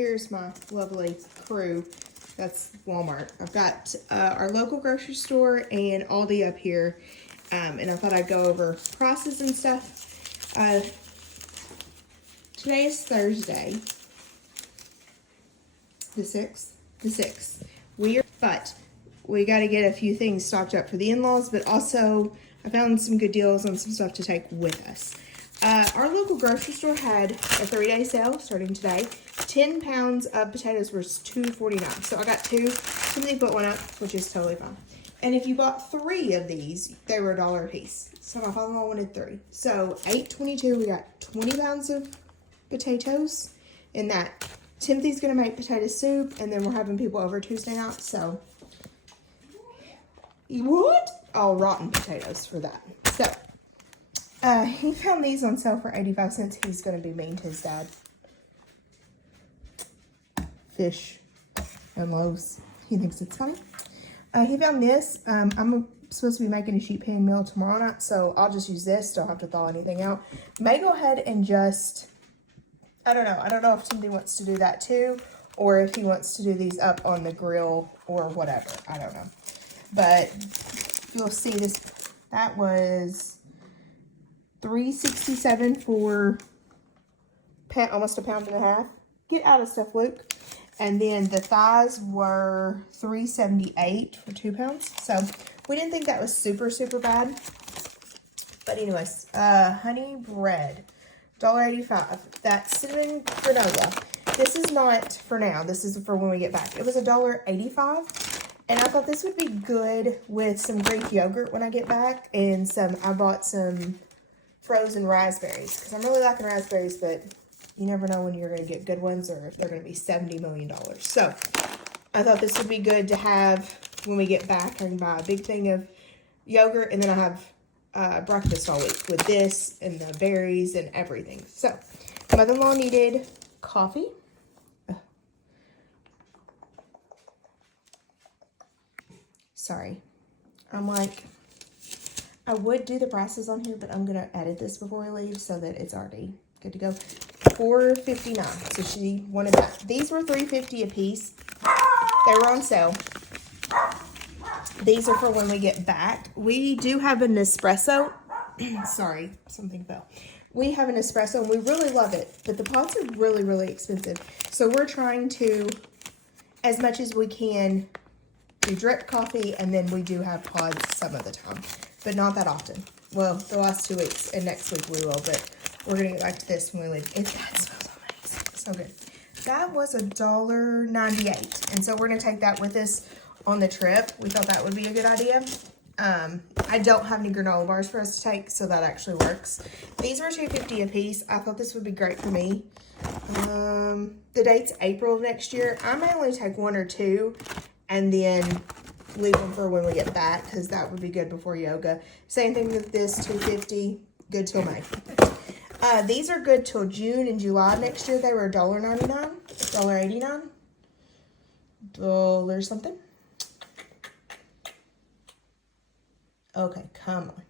here's my lovely crew. That's Walmart. I've got our local grocery store and Aldi up here. And I thought I'd go over prices and stuff. Today is Thursday. The 6th? The 6th. But we got to get a few things stocked up for the in-laws, but also I found some good deals on some stuff to take with us. Our local grocery store had a 3-day sale starting today. 10 pounds of potatoes was $2.49. So I got 2. Somebody put one up, which is totally fine. And if you bought 3 of these, they were $1 a piece. So my father-in-law wanted 3. So $8.22, we got 20 pounds of potatoes in that. Timothy's going to make potato soup, and then we're having people over Tuesday night, so. What? Oh, rotten potatoes for that. So, he found these on sale for 85 cents. He's going to be mean to his dad. Fish and loaves. He thinks it's funny. He found this. I'm supposed to be making a sheet pan meal tomorrow night, so I'll just use this. Don't have to thaw anything out. May go ahead and just, I don't know. I don't know if Timothy wants to do that too, or if he wants to do these up on the grill or whatever. I don't know. But you'll see this. That was $3.67 for almost a pound and a half. Get out of stuff, Luke. And then the thighs were $3.78 for 2 pounds. So we didn't think that was super, super bad. But anyways, honey bread, $1.85. That's cinnamon granola. This is not for now. This is for when we get back. It was $1.85. And I thought this would be good with some Greek yogurt when I get back. And I bought some frozen raspberries. Because I'm really liking raspberries, but you never know when you're going to get good ones or if they're going to be $70 million. So I thought this would be good to have when we get back. I can buy a big thing of yogurt, and then I have breakfast all week with this and the berries and everything. So mother-in-law needed coffee. Sorry. I'm like, I would do the prices on here, but I'm going to edit this before we leave so that it's already good to go. $4.59. So she wanted that. These were $3.50 a piece. They were on sale. These are for when we get back. We do have an espresso. Sorry, something fell. We have an espresso, and we really love it. But the pots are really, really expensive. So we're trying to, as much as we can, do drip coffee, and then we do have pods some of the time. But not that often. Well, the last 2 weeks, and next week we will, but we're going to get back to this when we leave. That smells amazing. So good. That was $1.98. And so we're going to take that with us on the trip. We thought that would be a good idea. I don't have any granola bars for us to take, so that actually works. These were $2.50 a piece. I thought this would be great for me. The date's April of next year. I may only take 1 or 2 and then leave them for when we get back, because that would be good before yoga. Same thing with this, $2.50, good till May. These are good till June and July next year. They were $1.99, $1.89, $1 something. Okay, come on.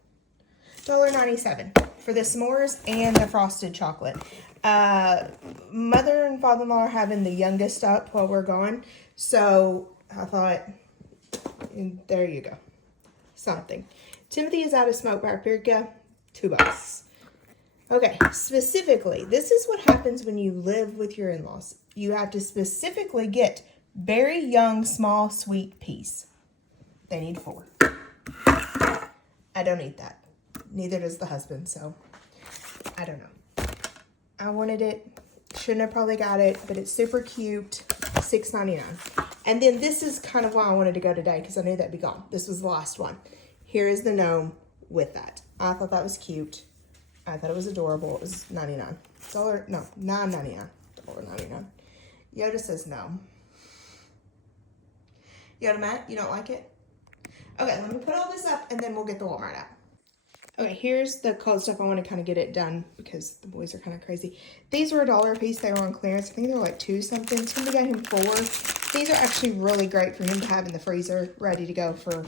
$1.97 for the s'mores and the frosted chocolate. Mother and father-in-law are having the youngest up while we're gone. So I thought, there you go. Something. Timothy is out of smoke paprika, $2. Okay, specifically, this is what happens when you live with your in-laws. You have to specifically get very young, small, sweet peas. They need 4. I don't eat that. Neither does the husband, so I don't know. I wanted it. Shouldn't have probably got it, but it's super cute. $6.99. And then this is kind of why I wanted to go today, because I knew that'd be gone. This was the last one. Here is the gnome with that. I thought that was cute. I thought it was adorable. It was $9.99. No, $9.99. $1.99. Yoda says no. Yoda Matt, you don't like it? Okay, let me put all this up, and then we'll get the Walmart out. Okay, here's the cold stuff. I want to kind of get it done because the boys are kind of crazy. These were $1 a piece. They were on clearance. I think they were like 2 something. Timothy got him 4. These are actually really great for him to have in the freezer, ready to go for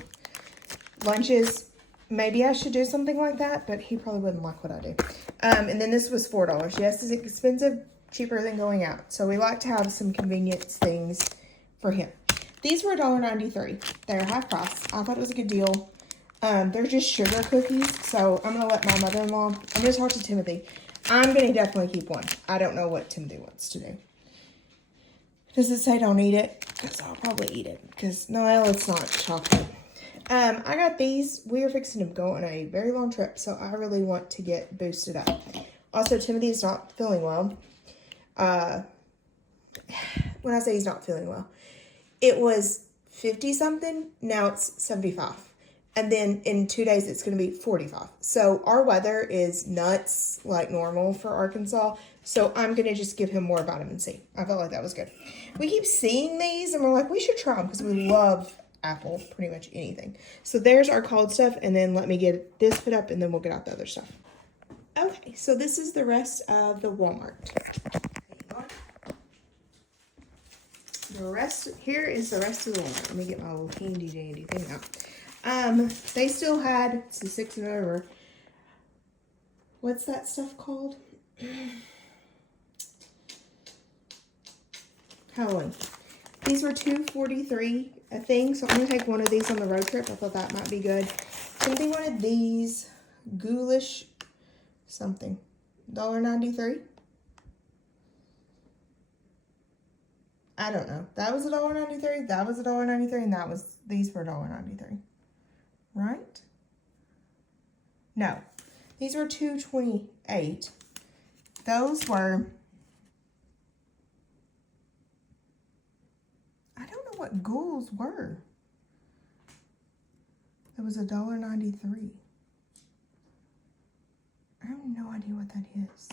lunches. Maybe I should do something like that, but he probably wouldn't like what I do. And then this was $4. Yes, it's expensive. cheaper than going out. So we like to have some convenience things for him. These were $1.93. They're half price. I thought it was a good deal. They're just sugar cookies. So I'm going to let my mother-in-law, I'm going to talk to Timothy. I'm going to definitely keep one. I don't know what Timothy wants to do. Does it say don't eat it? Because I'll probably eat it. Because, no, it's not chocolate. I got these. We are fixing to go on a very long trip, so I really want to get boosted up. Also, Timothy is not feeling well. When I say he's not feeling well, it was 50-something. Now it's 75. And then in 2 days, it's going to be 45. So our weather is nuts, like normal for Arkansas. So I'm going to just give him more vitamin C. I felt like that was good. We keep seeing these, and we're like, we should try them because we love Apple, pretty much anything. So there's our cold stuff, and then let me get this put up, and then we'll get out the other stuff. Okay, so this is the rest of the Walmart. Here is the rest of the Walmart. Let me get my little handy dandy thing out. They still had, it's the 6 and over. What's that stuff called? Helen. These were $2.43 a thing, so I'm going to take one of these on the road trip. I thought that might be good. Somebody wanted these ghoulish something. $1.93. I don't know. That was $1.93. That was $1.93, and these were $1.93. Right? No. These were $2.28. Those were, I don't know what ghouls were. It was $1.93. I have no idea what that is.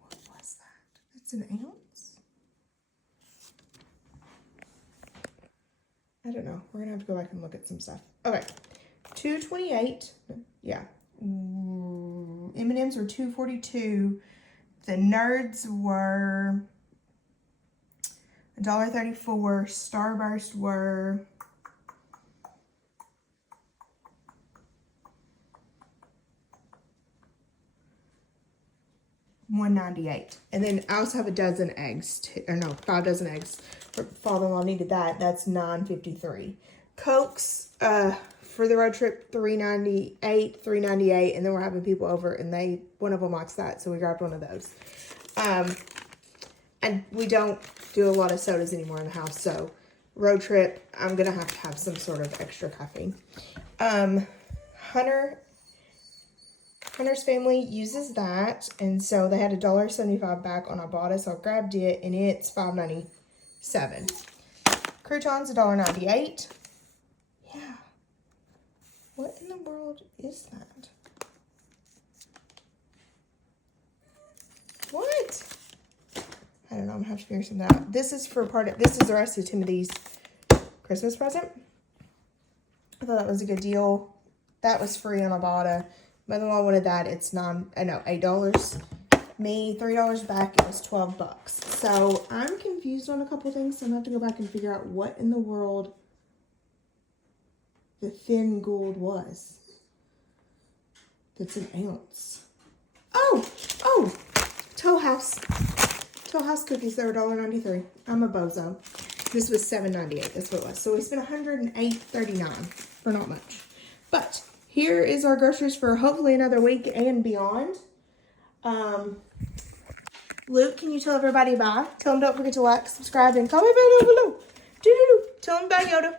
What was that? It's an ounce? I don't know. We're going to have to go back and look at some stuff. Okay. $2.28. Yeah. M&M's were $2.42. The Nerds were $1.34. Starburst were $1.98. And then I also have a dozen eggs, or no, 5 dozen eggs. Father-in-law needed that. That's $9.53. Cokes for the road trip, $3.98, and then we're having people over, and one of them likes that, so we grabbed one of those. And we don't do a lot of sodas anymore in the house, so road trip, I'm gonna have some sort of extra caffeine. Hunter's family uses that, and so they had $1.75 back on Ibotta, so I grabbed it, and it's $5.97. Croutons, $1.98. Yeah. What in the world is that? What? I don't know. I'm gonna have to figure something out. This is the rest of Timothy's Christmas present. I thought that was a good deal. That was free on Ibotta. Mother-in-law wanted that. It's $8. Me, $3 back. It was $12. So I'm confused on a couple things. So I'm gonna have to go back and figure out what in the world the thin gold was. That's an ounce. Oh, Toll House cookies. They were $1.93. I'm a bozo. This was $7.98. That's what it was. So we spent $108.39 for not much. But here is our groceries for hopefully another week and beyond. Luke, can you tell everybody bye? Tell them don't forget to like, subscribe, and comment down below. Tell them bye, Yoda.